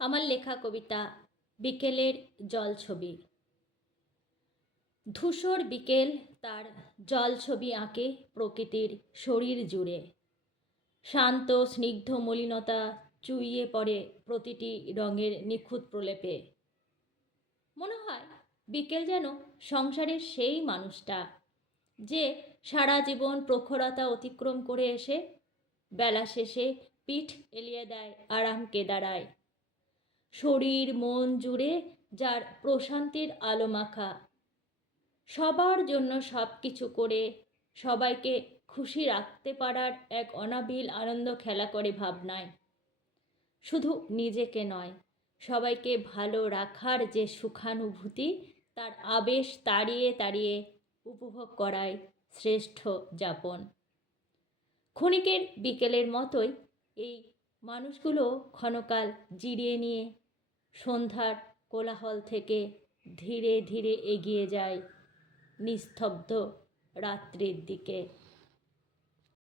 আমার লেখা কবিতা বিকেলের জল ছবি। ধূসর বিকেল তার জল ছবি আঁকে প্রকৃতির শরীর জুড়ে। শান্ত, স্নিগ্ধ মলিনতা চুইয়ে পড়ে প্রতিটি রঙের নিখুঁত প্রলেপে। মনে হয় বিকেল যেন সংসারের সেই মানুষটা, যে সারা জীবন প্রখরতা অতিক্রম করে এসে, বেলা শেষে পিঠ এলিয়ে দেয় আরাম কেদারায় শরীর, মন জুড়ে যার প্রশান্তির আলো মাখা সবার জন্য সব কিছু করে সবাইকে খুশি রাখতে পারার এক অনাবিল আনন্দ খেলা করে ভাবনায়। শুধু নিজেকে নয়, সবাইকে ভালো রাখার যে সুখানুভূতি, তার আবেশ তাড়িয়ে তাড়িয়ে উপভোগ করায় শ্রেষ্ঠ যাপন। ক্ষণিকের বিকেলের মতোই এই মানুষগুলো ক্ষণকাল জিরিয়ে নিয়ে সন্ধ্যার কোলাহল থেকে ধীরে ধীরে এগিয়ে যায় নিস্তব্ধ রাত্রির দিকে।